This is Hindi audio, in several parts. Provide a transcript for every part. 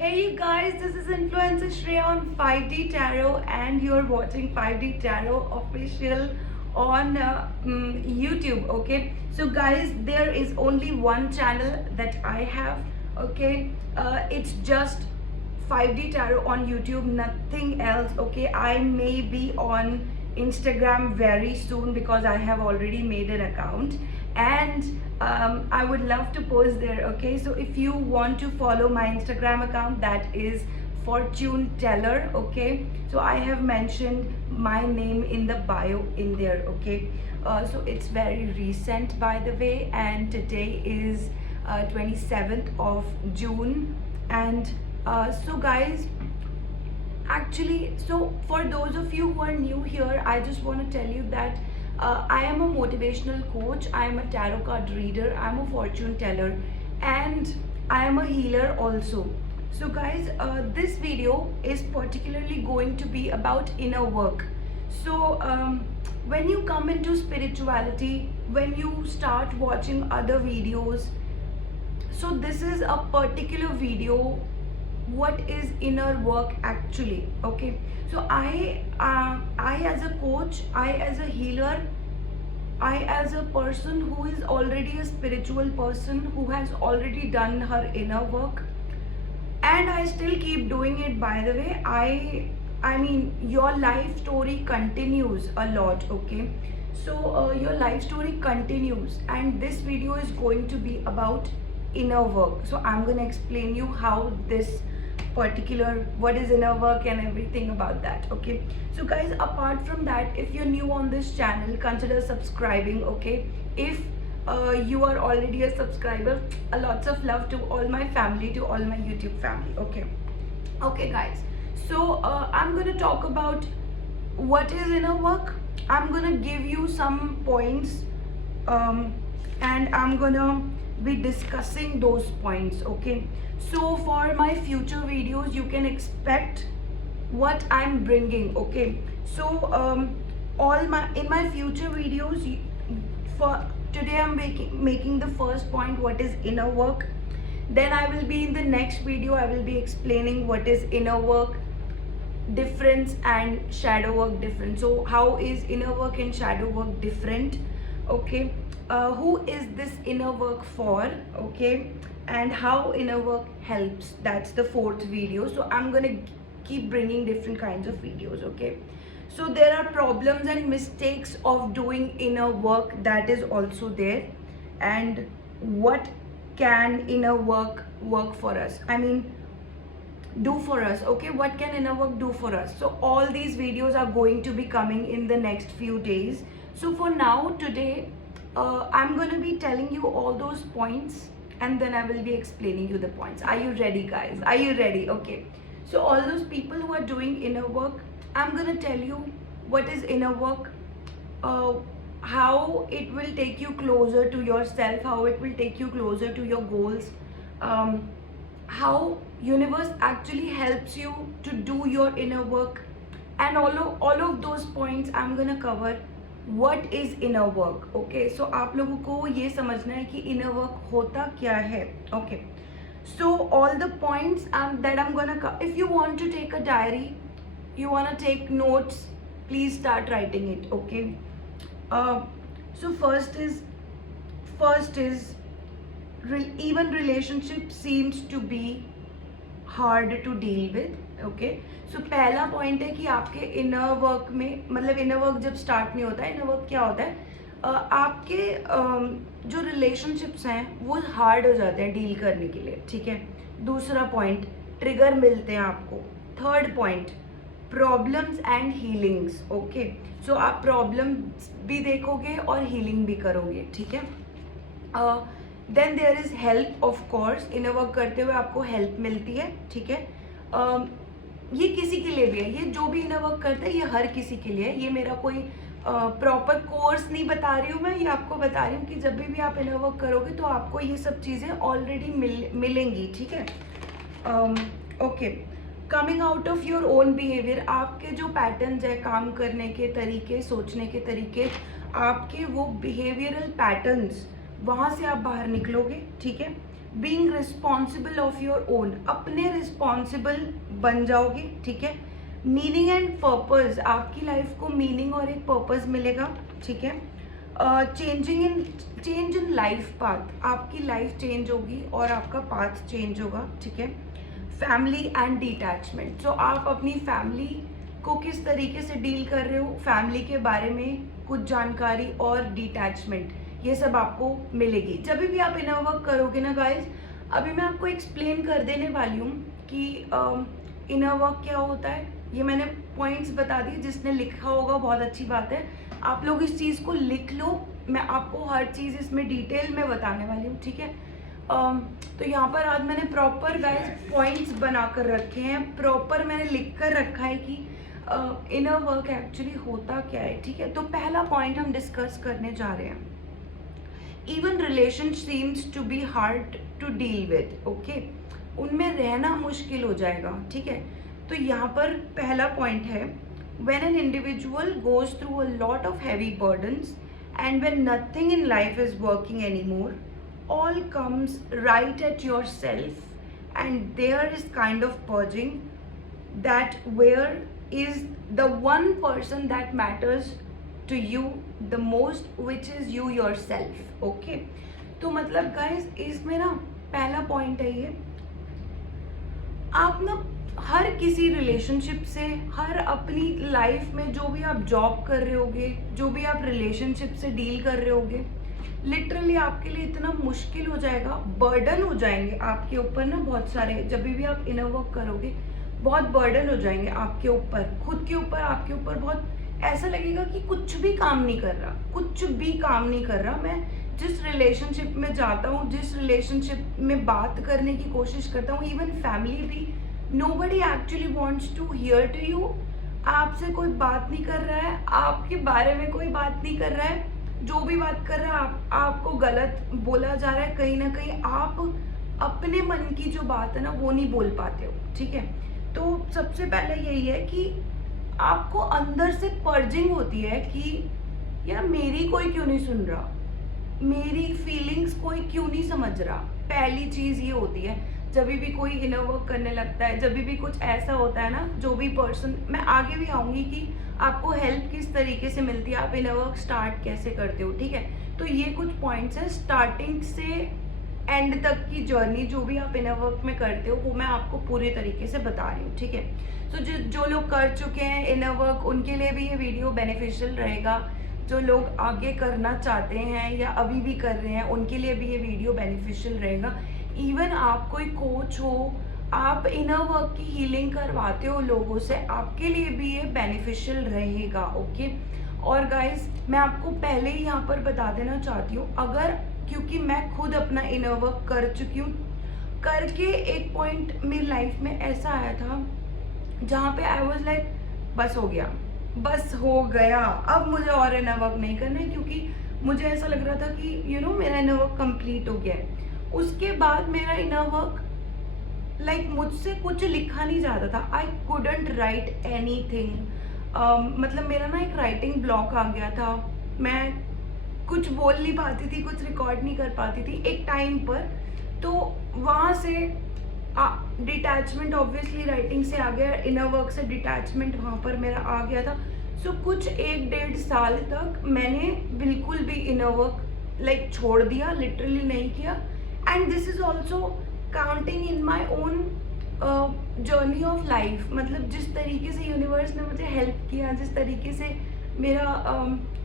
Hey you guys, this is Influencer Shreya on 5D Tarot and you're watching 5D Tarot official on YouTube, okay? So guys, there is only one channel that I have, okay? It's just 5D Tarot on YouTube, nothing else, okay? I may be on Instagram very soon because I have already made an account and I would love to post there, okay? So if you want to follow my Instagram account, that is Fortune Teller, okay? So I have mentioned my name in the bio in there, okay? So it's very recent, by the way, and today is 27th of June. And so guys, actually, so for those of you who are new here, I just want to tell you that I am a motivational coach, I am a tarot card reader, I am a fortune teller, and I am a healer also. So guys, this video is particularly going to be about inner work. So when you come into spirituality, when you start watching other videos, so this is a particular video, what is inner work actually, okay? So I as a coach, I as a healer, I as a person who is already a spiritual person, who has already done her inner work, and I still keep doing it, by the way. I mean, your life story continues a lot, okay? So your life story continues, and this video is going to be about inner work. So I'm going to explain you how this particular, what is inner work and everything about that, okay? So guys, apart from that, if you're new on this channel, consider subscribing, okay? If you are already a subscriber, a lots of love to all my family, to all my YouTube family, okay? Okay guys, so I'm gonna talk about what is inner work. I'm gonna give you some points, and I'm gonna be discussing those points, okay? So for my future videos, you can expect what I'm bringing, okay? So in my future videos, for today I'm making the first point, what is inner work. Then I will be in the next video, I will be explaining what is inner work difference and shadow work different. So how is inner work and shadow work different, okay? Who is this inner work for, okay? And how inner work helps, that's the fourth video. So I'm gonna keep bringing different kinds of videos, okay? So there are problems and mistakes of doing inner work, that is also there. And what can inner work for us, I mean do for us, okay? What can inner work do for us? So all these videos are going to be coming in the next few days. So for now, today I'm going to be telling you all those points, and then I will be explaining you the points. Are you ready guys? Are you ready? Okay, so all those people who are doing inner work, I'm going to tell you what is inner work, how it will take you closer to yourself, how it will take you closer to your goals, how universe actually helps you to do your inner work, and all of those points I'm gonna cover. What is inner work, okay? So आप लोगों को ये समझना है कि inner work होता क्या है, okay? So all the points that I'm gonna cover. If you want to take a diary, you want to take notes, please start writing it, okay? So first is even relationship seems to be hard to deal with, okay? So पहला पॉइंट है कि आपके इनर वर्क में, मतलब इनर वर्क जब स्टार्ट नहीं होता है, इनर वर्क क्या होता है, आपके जो रिलेशनशिप्स हैं वो हार्ड हो जाते हैं डील करने के लिए, ठीक है? दूसरा पॉइंट, ट्रिगर मिलते हैं आपको. Third point, problems and healings, okay? So आप प्रॉब्लम्स भी देखोगे और हीलिंग भी करोगे, ठीक है? Then there is help, of course inner work करते हुए आपको हेल्प मिलती है, ठीक है? ये किसी के लिए भी है, ये जो भी इनर वर्क करता है ये हर किसी के लिए है. ये मेरा कोई प्रॉपर कोर्स नहीं बता रही हूँ मैं, ये आपको बता रही हूँ कि जब भी आप इनर वर्क करोगे तो आपको ये सब चीज़ें ऑलरेडी मिलेंगी, ठीक है? Okay, coming out of your own behaviour, आपके जो पैटर्न्स है, काम करने के तरीके, सोचने के तरीके, आपके वो बिहेवियरल पैटर्न्स, वहाँ से आप बाहर निकलोगे, ठीक है? Being responsible of your own, अपने रिस्पॉन्सिबल बन जाओगे, ठीक है। मीनिंग एंड पर्पस, आपकी लाइफ को मीनिंग और एक पर्पस मिलेगा, ठीक है। चेंज इन लाइफ पाथ, आपकी लाइफ चेंज होगी और आपका पाथ चेंज होगा, ठीक है। फैमिली एंड डिटैचमेंट, तो आप अपनी फैमिली को किस तरीके से डील कर रहे हो, फैमिली के बारे में कुछ जानकारी और डिटैचमेंट, ये सब आपको मिलेगी जब भी आप इनर वर्क करोगे ना गाइज। अभी मैं आपको एक्सप्लेन कर देने वाली हूँ कि इनर वर्क क्या होता है। ये मैंने पॉइंट्स बता दिए, जिसने लिखा होगा बहुत अच्छी बात है, आप लोग इस चीज़ को लिख लो, मैं आपको हर चीज़ इसमें डिटेल में बताने वाली हूँ, ठीक है। तो यहाँ पर आज मैंने प्रॉपर गाइज पॉइंट्स बना कर रखे हैं, प्रॉपर मैंने लिख कर रखा है कि इनर वर्क एक्चुअली होता क्या है, ठीक है। तो पहला पॉइंट हम डिस्कस करने जा रहे हैं, even relation seems to be hard to deal with, okay, उनमें रहना मुश्किल हो जाएगा, ठीक है। तो यहाँ पर पहला पॉइंट है, when an individual goes through a lot of heavy burdens and when nothing in life is working anymore, all comes right at yourself and there is kind of purging, that where is the one person that matters to you the most, which is you yourself, okay। तो मतलब गाइस इसमें ना पहला पॉइंट है ये, आप ना हर किसी रिलेशनशिप से, हर अपनी लाइफ में जो भी आप जॉब कर रहे होगे, जो भी आप रिलेशनशिप से डील कर रहे होगे, लिटरली आपके लिए इतना मुश्किल हो जाएगा, बर्डन हो जाएंगे आपके ऊपर ना बहुत सारे, जब भी आप इनर वर्क करोगे बहुत बर्डन हो जाएंगे आपके ऊपर, खुद के ऊपर, आपके ऊपर बहुत ऐसा लगेगा कि कुछ भी काम नहीं कर रहा, कुछ भी काम नहीं कर रहा। मैं जिस रिलेशनशिप में जाता हूँ, जिस रिलेशनशिप में बात करने की कोशिश करता हूँ, इवन फैमिली भी, nobody actually wants to hear to you, आपसे कोई बात नहीं कर रहा है, आपके बारे में कोई बात नहीं कर रहा है, जो भी बात कर रहा है आपको गलत बोला जा रहा है, कहीं ना कहीं आप अपने मन की जो बात है ना वो नहीं बोल पाते हो, ठीक है। तो सबसे पहले यही है कि आपको अंदर से पर्जिंग होती है कि यार मेरी कोई क्यों नहीं सुन रहा, मेरी फीलिंग्स कोई क्यों नहीं समझ रहा। पहली चीज़ ये होती है जब भी कोई इनर वर्क करने लगता है, जब भी कुछ ऐसा होता है ना, जो भी पर्सन, मैं आगे भी आऊँगी कि आपको हेल्प किस तरीके से मिलती है, आप इनर वर्क स्टार्ट कैसे करते हो, ठीक है। तो ये कुछ पॉइंट्स हैं, स्टार्टिंग से एंड तक की जर्नी जो भी आप इनर वर्क में करते हो वो मैं आपको पूरे तरीके से बता रही हूँ, ठीक है। तो जो लोग कर चुके हैं इनर वर्क उनके लिए भी ये वीडियो बेनिफिशियल रहेगा, जो लोग आगे करना चाहते हैं या अभी भी कर रहे हैं उनके लिए भी ये वीडियो बेनिफिशियल रहेगा। इवन आप कोई कोच हो, आप इनर वर्क की हीलिंग करवाते हो लोगों से, आपके लिए भी ये बेनिफिशियल रहेगा, ओके। और गाइस मैं आपको पहले ही यहाँ पर बता देना चाहती हूँ, अगर, क्योंकि मैं खुद अपना इनर वर्क कर चुकी हूँ, करके एक पॉइंट मेरी लाइफ में ऐसा आया था जहाँ पे आई वाज लाइक बस हो गया, बस हो गया, अब मुझे और इनर वर्क नहीं करना है, क्योंकि मुझे ऐसा लग रहा था कि यू नो मेरा इनर वर्क कंप्लीट हो गया है। उसके बाद मेरा इनर वर्क लाइक मुझसे कुछ लिखा नहीं जाता था, आई कुडंट राइट एनीथिंग, मतलब मेरा ना एक राइटिंग ब्लॉक आ गया था, मैं कुछ बोल नहीं पाती थी, कुछ रिकॉर्ड नहीं कर पाती थी एक टाइम पर। तो वहाँ से डिटैचमेंट ऑब्वियसली राइटिंग से आ गया, इनर वर्क से डिटैचमेंट वहाँ पर मेरा आ गया था। सो कुछ 1-1.5 साल तक मैंने बिल्कुल भी इनर वर्क लाइक छोड़ दिया, लिटरली नहीं किया। And this is also counting in my own journey of life, मतलब जिस तरीके से यूनिवर्स ने मुझे हेल्प किया, जिस तरीके से मेरा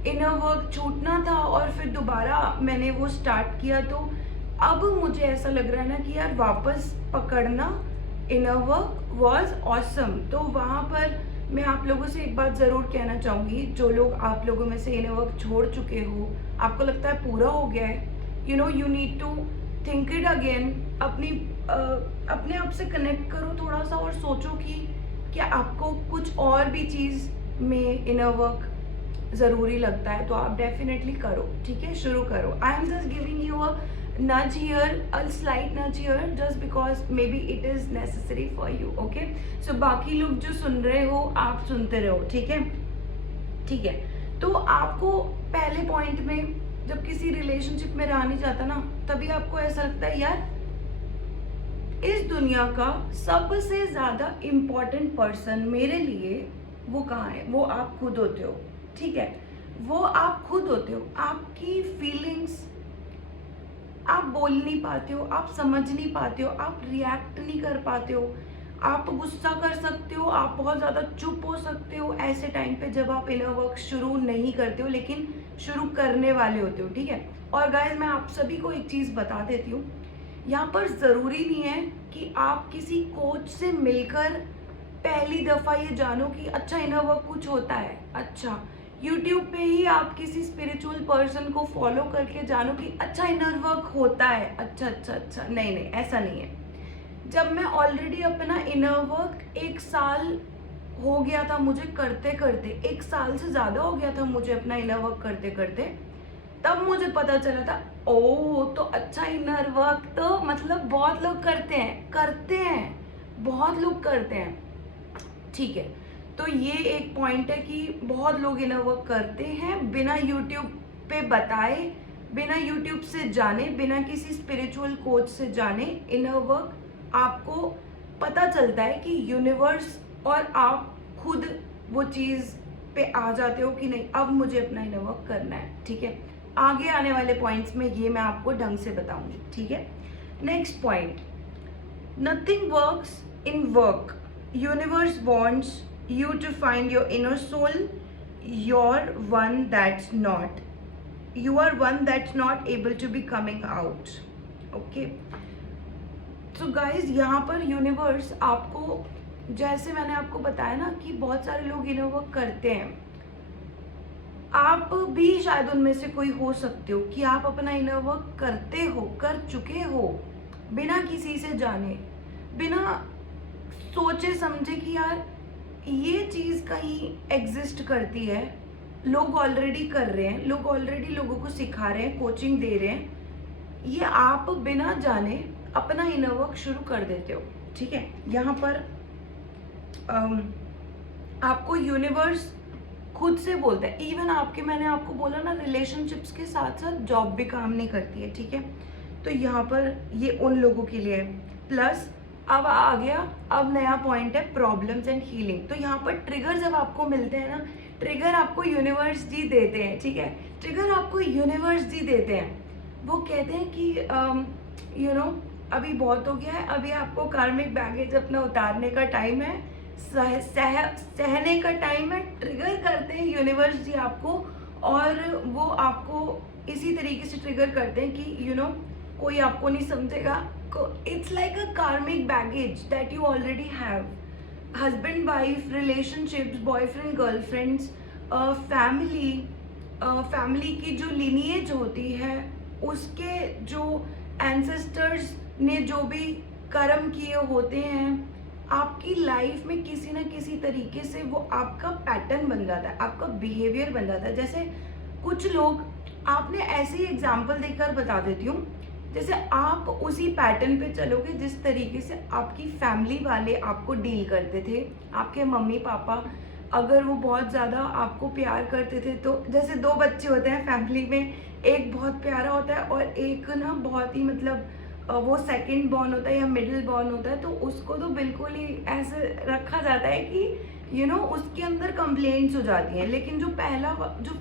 इनर वर्क छूटना था और फिर दोबारा मैंने वो स्टार्ट किया, तो अब मुझे ऐसा लग रहा है ना कि यार वापस पकड़ना इनर वर्क वॉज ऑसम। तो वहाँ पर मैं आप लोगों से एक बात ज़रूर कहना चाहूँगी, जो लोग आप लोगों में से इनर वर्क छोड़ चुके हो, आपको लगता है पूरा हो गया है, you know you need to think it again, अपने आप से कनेक्ट करो थोड़ा सा और सोचो कि क्या आपको कुछ और भी चीज़ में इनर वर्क ज़रूरी लगता है, तो आप डेफिनेटली करो, ठीक है, शुरू करो। I am just giving you a nudge here, a slight nudge here, just because maybe it is necessary for you, okay। so बाकी लोग जो सुन रहे हो आप सुनते रहो, ठीक है, ठीक है। तो आपको पहले पॉइंट में जब किसी रिलेशनशिप में रहा नहीं जाता ना, तभी आपको ऐसा लगता है यार इस दुनिया का सबसे ज़्यादा इम्पोर्टेंट पर्सन मेरे लिए वो कहाँ है? वो आप खुद होते हो, ठीक है? वो आप खुद होते हो। आपकी फीलिंग्स आप बोल नहीं पाते हो, आप समझ नहीं पाते हो, आप रिएक्ट नहीं कर पाते हो, आप गुस्सा कर सकते हो, आप बहुत ज़्यादा चुप हो सकते हो ऐसे टाइम पे जब आप इनर वर्क शुरू नहीं करते हो लेकिन शुरू करने वाले होते हो, ठीक है? और गाइस मैं आप सभी को एक चीज़ बता देती हूँ, यहाँ पर ज़रूरी नहीं है कि आप किसी कोच से मिलकर पहली दफ़ा ये जानो कि अच्छा इनर वर्क कुछ होता है। अच्छा यूट्यूब पे ही आप किसी स्पिरिचुअल पर्सन को फॉलो करके जानो कि अच्छा इनर वर्क होता है। अच्छा, नहीं नहीं, ऐसा नहीं है। जब मैं ऑलरेडी अपना इनर वर्क 1 साल हो गया था मुझे करते करते, 1 साल से ज़्यादा हो गया था मुझे अपना इनर वर्क करते करते, तब मुझे पता चला था ओह तो अच्छा इनर वर्क तो मतलब बहुत लोग करते हैं, बहुत लोग करते हैं, ठीक है? तो ये एक पॉइंट है कि बहुत लोग इनर वर्क करते हैं बिना यूट्यूब पे बताए, बिना यूट्यूब से जाने, बिना किसी स्पिरिचुअल कोच से जाने। इनर वर्क आपको पता चलता है कि यूनिवर्स और आप खुद वो चीज़ पे आ जाते हो कि नहीं अब मुझे अपना इनर वर्क करना है, ठीक है? आगे आने वाले पॉइंट्स में ये मैं आपको ढंग से बताऊंगी, ठीक है? Next point, nothing works in work, universe wants you to find your inner soul. You're one that's not, you are one that's not able to be coming out. Okay, so guys यहाँ पर यूनिवर्स आपको, जैसे मैंने आपको बताया ना कि बहुत सारे लोग इनर वर्क करते हैं, आप भी शायद उनमें से कोई हो सकते हो कि आप अपना इनर वर्क करते हो, कर चुके हो बिना किसी से जाने, बिना सोचे समझे कि यार ये चीज़ कहीं एग्जिस्ट करती है, लोग ऑलरेडी कर रहे हैं, लोग ऑलरेडी लोगों को सिखा रहे हैं, कोचिंग दे रहे हैं, ये आप बिना जाने अपना इनर वर्क शुरू कर देते हो, ठीक है? यहाँ पर आपको यूनिवर्स खुद से बोलता है, इवन आपके, मैंने आपको बोला ना रिलेशनशिप्स के साथ साथ जॉब भी काम नहीं करती है, ठीक है? तो यहाँ पर ये उन लोगों के लिए है। प्लस अब आ गया, अब नया पॉइंट है प्रॉब्लम्स एंड हीलिंग। तो यहाँ पर ट्रिगर जब आपको मिलते हैं ना, ट्रिगर आपको यूनिवर्स जी देते हैं, ठीक है? ट्रिगर आपको यूनिवर्स जी देते हैं। वो कहते हैं कि यू नो अभी बहुत हो गया है, अभी आपको कार्मिक बैगेज अपना उतारने का टाइम है, सहने का टाइम है। ट्रिगर करते हैं यूनिवर्स जी आपको, और वो आपको इसी तरीके से ट्रिगर करते हैं कि यू नो कोई आपको नहीं समझेगा। It's like a karmic baggage that you already have. Husband wife relationships, boyfriend girlfriends, family की जो lineage होती है, उसके जो ancestors ने जो भी कर्म किए होते हैं, आपकी लाइफ में किसी ना किसी तरीके से वो आपका पैटर्न बन जाता है, आपका बिहेवियर बन जाता है। जैसे कुछ लोग, आपने ऐसे ही एग्जाम्पल देकर बता देती हूँ, जैसे आप उसी पैटर्न पे चलोगे जिस तरीके से आपकी फैमिली वाले आपको डील करते थे, आपके मम्मी पापा अगर वो बहुत ज़्यादा आपको प्यार करते थे, तो जैसे 2 बच्चे होते हैं फैमिली में, एक बहुत प्यारा होता है और एक ना बहुत ही मतलब वो सेकंड बॉर्न होता है या मिडिल बॉर्न होता है, तो उसको तो बिल्कुल ही ऐसे रखा जाता है कि यू नो उसके अंदर कंप्लेंट्स हो जाती हैं। लेकिन जो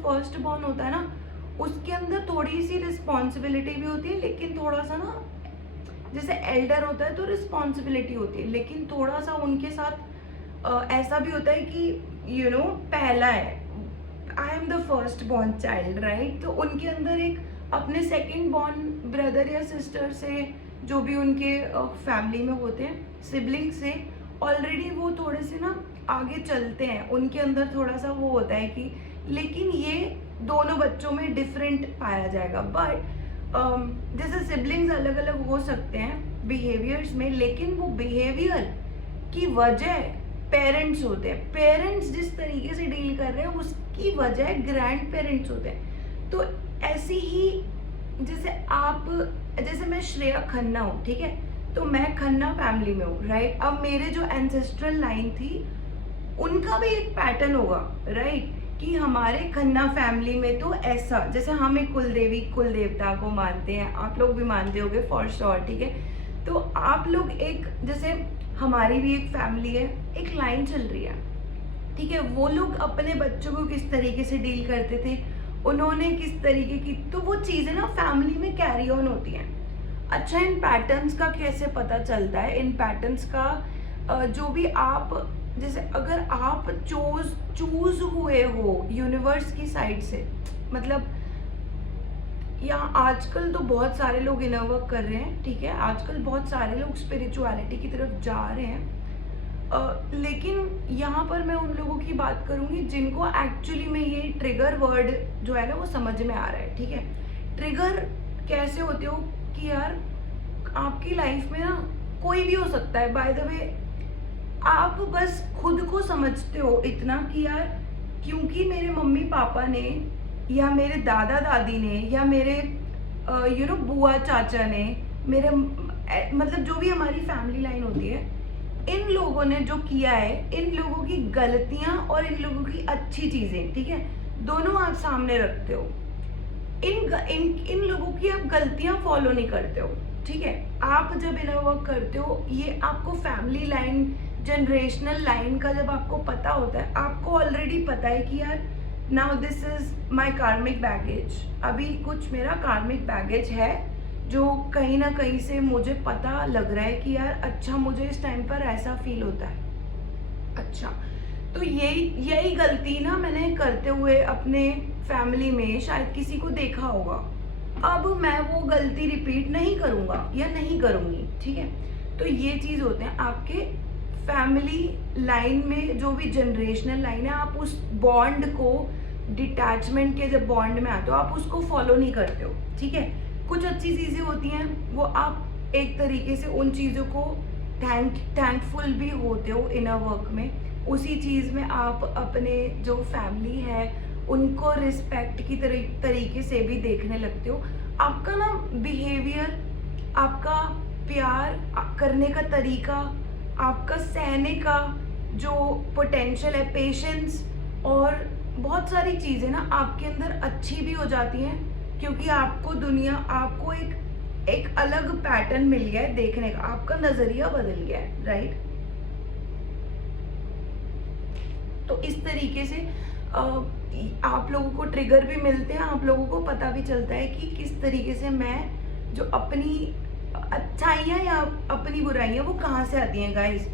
फर्स्ट बॉर्न होता है ना, उसके अंदर थोड़ी सी रिस्पॉन्सिबिलिटी भी होती है, लेकिन थोड़ा सा ना, जैसे एल्डर होता है तो रिस्पॉन्सिबिलिटी होती है, लेकिन थोड़ा सा उनके साथ ऐसा भी होता है कि यू नो पहला है, I am the first born child, right? तो उनके अंदर एक अपने सेकंड बॉर्न ब्रदर या सिस्टर से, जो भी उनके फैमिली में होते हैं सिबलिंग से, ऑलरेडी वो थोड़े से ना आगे चलते हैं, उनके अंदर थोड़ा सा वो होता है कि, लेकिन ये दोनों बच्चों में डिफरेंट पाया जाएगा। बट जैसे सिबलिंग्स अलग अलग हो सकते हैं बिहेवियर्स में, लेकिन वो बिहेवियर की वजह पेरेंट्स होते हैं। पेरेंट्स जिस तरीके से डील कर रहे हैं उसकी वजह ग्रैंड पेरेंट्स होते हैं। तो ऐसी ही जैसे मैं श्रेया खन्ना हूँ, ठीक है? तो मैं खन्ना फैमिली में हूँ, राइट? अब मेरे जो एंसेस्ट्रल लाइन थी उनका भी एक पैटर्न होगा, राइट? कि हमारे खन्ना फैमिली में तो ऐसा, जैसे हम एक कुल देवता को मानते हैं, आप लोग भी मानते होगे फॉर श्योर, ठीक है? तो आप लोग एक, जैसे हमारी भी एक फैमिली है, एक लाइन चल रही है, ठीक है, वो लोग अपने बच्चों को किस तरीके से डील करते थे, उन्होंने किस तरीके की, तो वो चीज़ें ना फैमिली में कैरी ऑन होती हैं। अच्छा, इन पैटर्न्स का कैसे पता चलता है? इन पैटर्न्स का जो भी आप, जैसे अगर आप चूज हुए हो यूनिवर्स की साइड से, मतलब यहाँ आजकल तो बहुत सारे लोग इनर वर्क कर रहे हैं, ठीक है, आजकल बहुत सारे लोग स्पिरिचुअलिटी की तरफ जा रहे हैं, लेकिन यहाँ पर मैं उन लोगों की बात करूँगी जिनको एक्चुअली में ये ट्रिगर वर्ड जो है ना वो समझ में आ रहा है, ठीक है। ट्रिगर कैसे होते हो कि यार आपकी लाइफ में ना कोई भी हो सकता है, बाय द वे आप बस खुद को समझते हो इतना कि यार क्योंकि मेरे मम्मी पापा ने या मेरे दादा दादी ने या मेरे बुआ चाचा ने, मेरे मतलब जो भी हमारी फैमिली लाइन होती है, इन लोगों ने जो किया है, इन लोगों की गलतियां और इन लोगों की अच्छी चीजें, ठीक है, दोनों आप सामने रखते हो। इन लोगों की आप गलतियां फॉलो नहीं करते हो, ठीक है। आप जब इनर वर्क करते हो, ये आपको फैमिली लाइन, जनरेशनल लाइन का जब आपको पता होता है, आपको ऑलरेडी पता है कि यार नाउ दिस इज माई कार्मिक बैगेज, अभी कुछ मेरा कार्मिक बैगेज है जो कहीं ना कहीं से मुझे पता लग रहा है कि यार अच्छा मुझे इस टाइम पर ऐसा फील होता है। अच्छा, तो यही गलती ना मैंने करते हुए अपने फैमिली में शायद किसी को देखा होगा, अब मैं वो गलती रिपीट नहीं करूँगा या नहीं करूँगी, ठीक है। तो ये चीज़ होते हैं आपके फैमिली लाइन में, जो भी जनरेशनल लाइन है, आप उस बॉन्ड को, डिटैचमेंट के जब बॉन्ड में आते हो आप उसको फॉलो नहीं करते हो, ठीक है। कुछ अच्छी चीज़ें होती हैं, वो आप एक तरीके से उन चीज़ों को थैंकफुल भी होते हो इनर वर्क में, उसी चीज़ में आप अपने जो फैमिली है उनको रिस्पेक्ट की तरीके से भी देखने लगते हो। आपका ना बिहेवियर, आपका प्यार करने का तरीका, आपका सहने का जो पोटेंशियल है, पेशेंस और बहुत सारी चीज़ें ना आपके अंदर अच्छी भी हो जाती हैं, क्योंकि आपको दुनिया, आपको एक अलग पैटर्न मिल गया है देखने का, आपका नज़रिया बदल गया है, राइट। तो इस तरीके से आप लोगों को ट्रिगर भी मिलते हैं, आप लोगों को पता भी चलता है कि किस तरीके से मैं जो अपनी अच्छाइयाँ या अपनी बुराइयाँ वो कहाँ से आती हैं गाइस।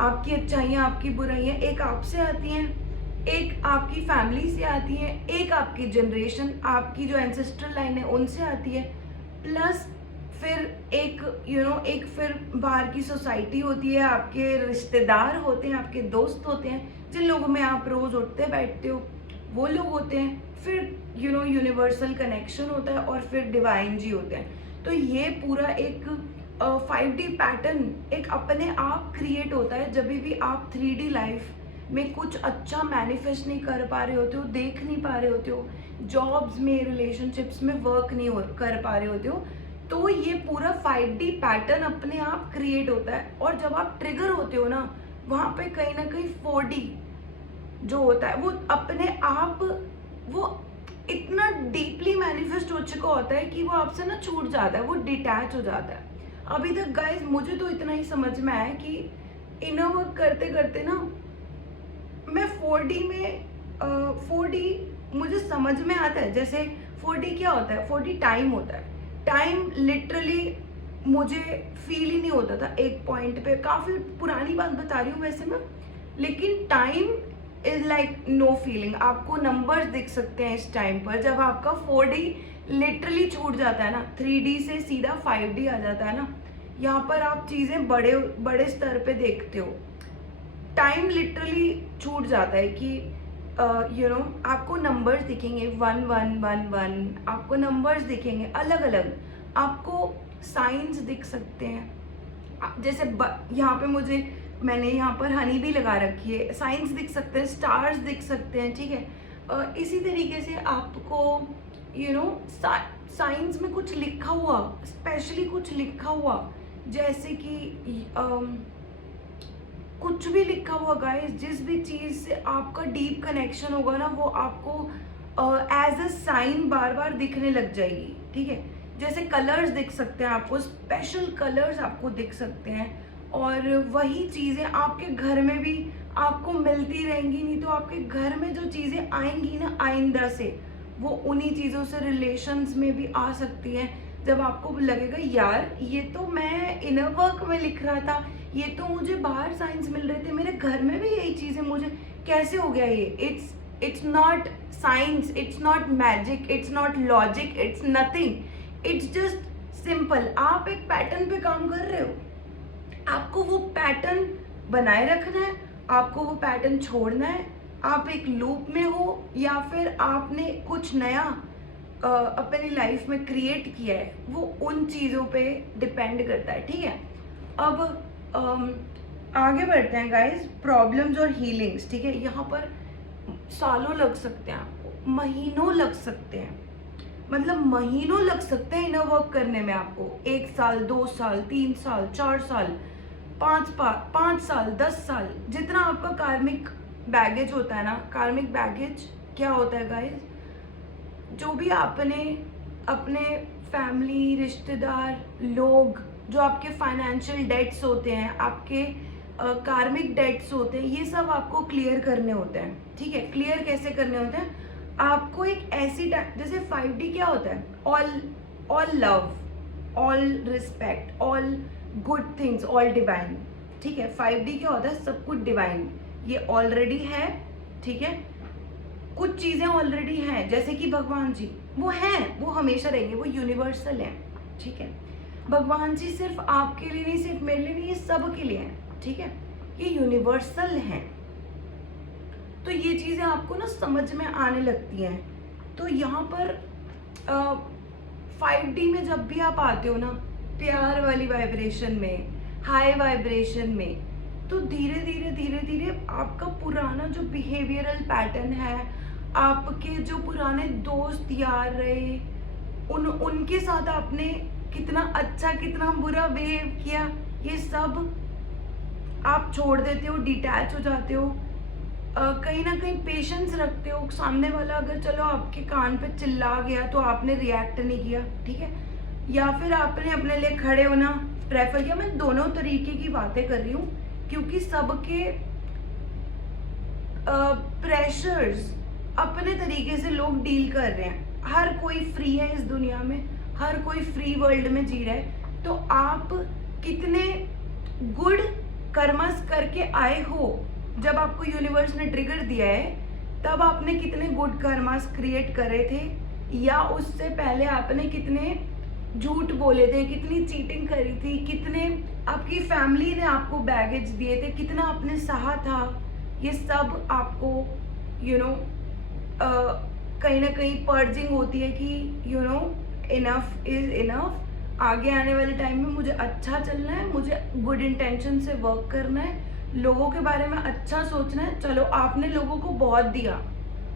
आपकी अच्छाइयाँ, आपकी बुराइयाँ एक आपसे आती हैं, एक आपकी फैमिली से आती है, एक आपकी जनरेशन, आपकी जो एंसेस्ट्रल लाइन है उनसे आती है, प्लस फिर एक फिर बाहर की सोसाइटी होती है, आपके रिश्तेदार होते हैं, आपके दोस्त होते हैं, जिन लोगों में आप रोज उठते बैठते हो वो लोग होते हैं, फिर यूनिवर्सल कनेक्शन होता है, और फिर डिवाइन जी होते हैं। तो ये पूरा एक 5D पैटर्न एक अपने आप क्रिएट होता है जब भी आप 3D लाइफ में कुछ अच्छा मैनिफेस्ट नहीं कर पा रहे होते हो, देख नहीं पा रहे होते हो, जॉब्स में, रिलेशनशिप्स में वर्क नहीं कर पा रहे होते हो, तो ये पूरा 5D पैटर्न अपने आप क्रिएट होता है। और जब आप ट्रिगर होते हो ना, वहाँ पे कहीं ना कहीं 4D जो होता है वो अपने आप वो इतना डीपली मैनिफेस्ट हो चुका होता है कि वो आपसे ना छूट जाता है, वो डिटैच हो जाता है। अभी तक गाइस मुझे तो इतना ही समझ में आया कि इनर वर्क करते करते ना मैं 4D में 4D मुझे समझ में आता है। जैसे 4D क्या होता है, 4D टाइम होता है, टाइम लिटरली मुझे फील ही नहीं होता था एक पॉइंट पे, काफ़ी पुरानी बात बता रही हूँ वैसे मैं, लेकिन time is like no feeling. आपको नंबर्स दिख सकते हैं इस टाइम पर, जब आपका 4D लिटरली छूट जाता है ना, 3D से सीधा 5D आ जाता है ना, यहाँ पर आप चीज़ें बड़े बड़े स्तर पे देखते हो, टाइम लिटरली छूट जाता है कि आपको नंबर्स दिखेंगे 1111, आपको नंबर्स दिखेंगे अलग अलग, आपको साइंस दिख सकते हैं। जैसे यहाँ पे मैंने यहाँ पर हनी भी लगा रखी है, साइंस दिख सकते हैं, स्टार्स दिख सकते हैं, ठीक है। इसी तरीके से आपको साइंस में कुछ लिखा हुआ, स्पेशली कुछ लिखा हुआ, जैसे कि कुछ भी लिखा हुआ गाइस, जिस भी चीज़ से आपका डीप कनेक्शन होगा ना, वो आपको एज अ साइन बार बार दिखने लग जाएगी, ठीक है। जैसे कलर्स दिख सकते हैं आपको, स्पेशल कलर्स आपको दिख सकते हैं, और वही चीज़ें आपके घर में भी आपको मिलती रहेंगी। नहीं तो आपके घर में जो चीज़ें आएंगी ना आइंदा से, वो उन्हीं चीज़ों से रिलेशंस में भी आ सकती हैं। जब आपको लगेगा यार ये तो मैं इनर वर्क में लिख रहा था, ये तो मुझे बाहर साइंस मिल रहे थे, मेरे घर में भी यही चीज़ें, मुझे कैसे हो गया ये। It's not science, it's not magic, it's not logic, it's nothing, it's just simple. आप एक पैटर्न पे काम कर रहे हो, आपको वो पैटर्न बनाए रखना है, आपको वो पैटर्न छोड़ना है। आप एक लूप में हो या फिर आपने कुछ नया अपनी लाइफ में क्रिएट किया है, वो उन चीज़ों पे डिपेंड करता है, ठीक है। अब आगे बढ़ते हैं गाइस, प्रॉब्लम्स और हीलिंग्स, ठीक है। यहाँ पर सालों लग सकते हैं आपको, महीनों लग सकते हैं, मतलब महीनों लग सकते हैं इनर वर्क करने में आपको। 1 साल, 2 साल, 3 साल, 4 साल, 5 साल, 10 साल, जितना आपका कार्मिक बैगेज होता है ना। कार्मिक बैगेज क्या होता है गाइस? जो भी आपने अपने फैमिली, रिश्तेदार, लोग, जो आपके फाइनेंशियल डेट्स होते हैं, आपके कार्मिक डेट्स होते हैं, ये सब आपको क्लियर करने होते हैं, ठीक है। क्लियर कैसे करने होते हैं? आपको एक ऐसी जैसे 5D क्या होता है? All love, all respect, all good things, all divine, ठीक है। 5D क्या होता है? सब कुछ डिवाइन, ये ऑलरेडी है, ठीक है। कुछ चीज़ें ऑलरेडी हैं, जैसे कि भगवान जी, वो हैं, वो हमेशा रहेंगे, वो यूनिवर्सल हैं, ठीक है। भगवान जी सिर्फ आपके लिए नहीं, सिर्फ मेरे लिए नहीं, ये सब के लिए हैं, ठीक है। ये यूनिवर्सल हैं। तो ये चीज़ें आपको ना समझ में आने लगती हैं। तो यहाँ पर 5D में जब भी आप आते हो ना, प्यार वाली वाइब्रेशन में, हाई वाइब्रेशन में, तो धीरे धीरे धीरे धीरे आपका पुराना जो बिहेवियरल पैटर्न है, आपके जो पुराने दोस्त यार रहे, उनके साथ आपने कितना अच्छा कितना बुरा बिहेव किया, ये सब आप छोड़ देते हो, डिटैच हो जाते हो। कहीं ना कहीं पेशेंस रखते हो। सामने वाला अगर चलो आपके कान पे चिल्ला गया तो आपने रिएक्ट नहीं किया, ठीक है, या फिर आपने अपने लिए खड़े होना प्रेफर किया। मैं दोनों तरीके की बातें कर रही हूँ, क्योंकि सबके प्रेशर्स अपने तरीके से लोग डील कर रहे हैं। हर कोई फ्री है इस दुनिया में, हर कोई फ्री वर्ल्ड में जी रहा है। तो आप कितने गुड कर्मस करके आए हो, जब आपको यूनिवर्स ने ट्रिगर दिया है, तब आपने कितने गुड कर्मास क्रिएट करे थे, या उससे पहले आपने कितने झूठ बोले थे, कितनी चीटिंग करी थी, कितने आपकी फैमिली ने आपको बैगेज दिए थे, कितना आपने सहा था। ये सब आपको कहीं ना कहीं पर्जिंग होती है कि इनफ इज इनफ। आगे आने वाले टाइम में मुझे अच्छा चलना है, मुझे गुड इंटेंशन से वर्क करना है, लोगों के बारे में अच्छा सोचना है। चलो आपने लोगों को बहुत दिया,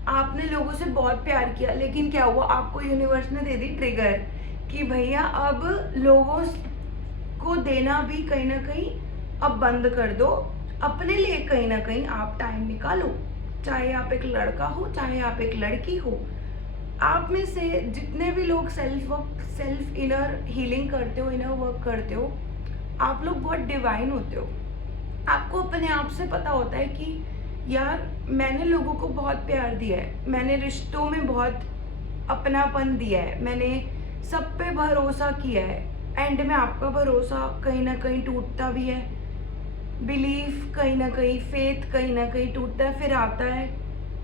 आपने लोगों से बहुत प्यार किया, लेकिन क्या हुआ? आपको यूनिवर्स ने दे दी ट्रिगर कि भैया अब लोगों को देना भी कहीं ना कहीं अब बंद कर दो। अपने लिए कहीं ना कहीं आप टाइम निकालो, चाहे आप एक लड़का हो, चाहे आप एक लड़की हो। आप में से जितने भी लोग सेल्फ इनर हीलिंग करते हो, इनर वर्क करते हो, आप लोग बहुत डिवाइन होते हो। आपको अपने आप से पता होता है कि यार मैंने लोगों को बहुत प्यार दिया है, मैंने रिश्तों में बहुत अपनापन दिया है, मैंने सब पे भरोसा किया है। एंड में आपका भरोसा कहीं ना कहीं टूटता भी है, बिलीफ कहीं ना कहीं, फेथ कहीं ना कहीं टूटता है, फिर आता है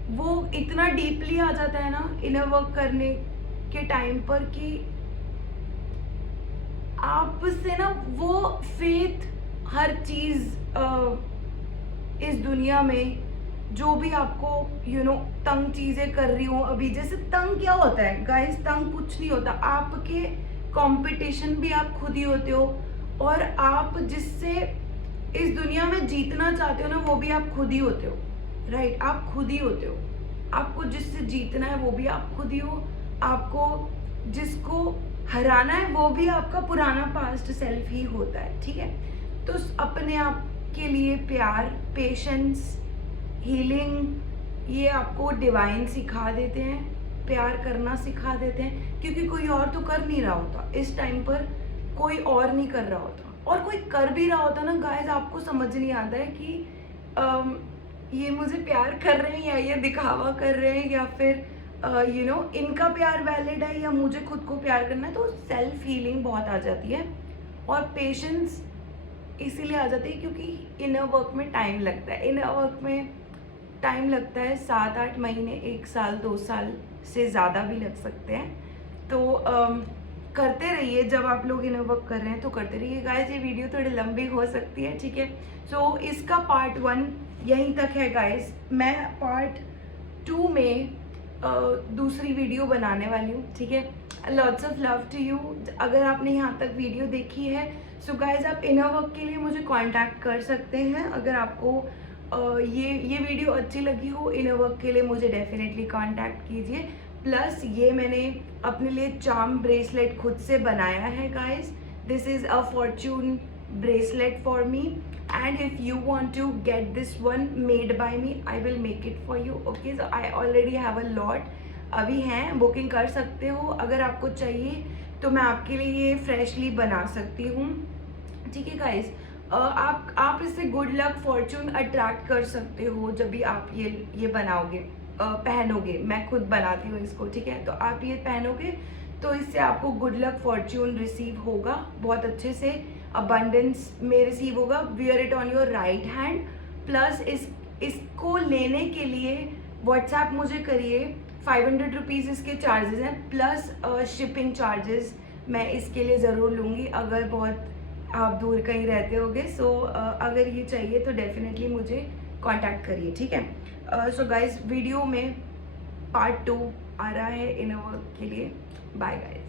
वो इतना डीपली आ जाता है ना इनर वर्क करने के टाइम पर, कि आप से ना वो फेथ, हर चीज़ इस दुनिया में जो भी आपको तंग चीज़ें कर रही हो अभी, जैसे तंग क्या होता है गाइस? तंग कुछ नहीं होता, आपके कंपटीशन भी आप खुद ही होते हो, और आप जिससे इस दुनिया में जीतना चाहते हो ना, वो भी आप खुद ही होते हो, राइट? आप खुद ही होते हो। आपको जिससे जीतना है वो भी आप खुद ही हो, आपको जिसको हराना है वो भी आपका पुराना पास्ट सेल्फ ही होता है, ठीक है। तो अपने आप के लिए प्यार, पेशेंस, हीलिंग, ये आपको डिवाइन सिखा देते हैं। प्यार करना सिखा देते हैं, क्योंकि कोई और तो कर नहीं रहा होता इस टाइम पर, कोई और नहीं कर रहा होता, और कोई कर भी रहा होता ना गाइस, आपको समझ नहीं आता है कि ये मुझे प्यार कर रहे हैं या ये दिखावा कर रहे हैं, या फिर इनका प्यार वैलिड है या मुझे खुद को प्यार करना है। तो सेल्फ हीलिंग बहुत आ जाती है, और पेशेंस इसीलिए आ जाती है क्योंकि इनर वर्क में टाइम लगता है। इनर वर्क में टाइम लगता है 7-8 महीने, 1 साल, 2 साल से ज़्यादा भी लग सकते हैं। तो करते रहिए, जब आप लोग इनर वर्क कर रहे हैं तो करते रहिए गाइस। ये वीडियो थोड़ी लंबी हो सकती है, ठीक है। सो इसका पार्ट 1 यहीं तक है गाइस। मैं पार्ट 2 में दूसरी वीडियो बनाने वाली हूँ, ठीक है। Lots of love to you. अगर आपने यहाँ तक वीडियो देखी है, सो गाइज आप इनर वर्क के लिए मुझे कांटेक्ट कर सकते हैं। अगर आपको ये वीडियो अच्छी लगी हो इनर वर्क के लिए, मुझे डेफिनेटली कांटेक्ट कीजिए। प्लस ये मैंने अपने लिए चार्म ब्रेसलेट खुद से बनाया है guys. This is a Fortune bracelet for me, and if you want to get this one made by me, I will make it for you. Okay, so I already have a lot, अभी हैं, बुकिंग कर सकते हो। अगर आपको चाहिए तो मैं आपके लिए ये फ्रेशली बना सकती हूँ, ठीक है गाइज। आप इससे गुड लक फॉर्चून अट्रैक्ट कर सकते हो जब भी आप ये बनाओगे, पहनोगे। मैं खुद बनाती हूँ इसको, ठीक है। तो आप ये पहनोगे तो इससे आपको गुड लक फॉर्चून रिसीव होगा, बहुत अच्छे से अबंडेंस में रिसीव होगा। Wear it on your right hand. Plus इसको लेने के लिए व्हाट्सएप मुझे करिए। 500 रुपीज़ इसके चार्जेस हैं, प्लस शिपिंग चार्जेस मैं इसके लिए ज़रूर लूँगी अगर बहुत आप दूर कहीं रहते होगे। सो अगर ये चाहिए तो डेफिनेटली मुझे कांटेक्ट करिए, ठीक है। सो गाइस, वीडियो में पार्ट 2 आ रहा है इनर वर्क के लिए। Bye guys.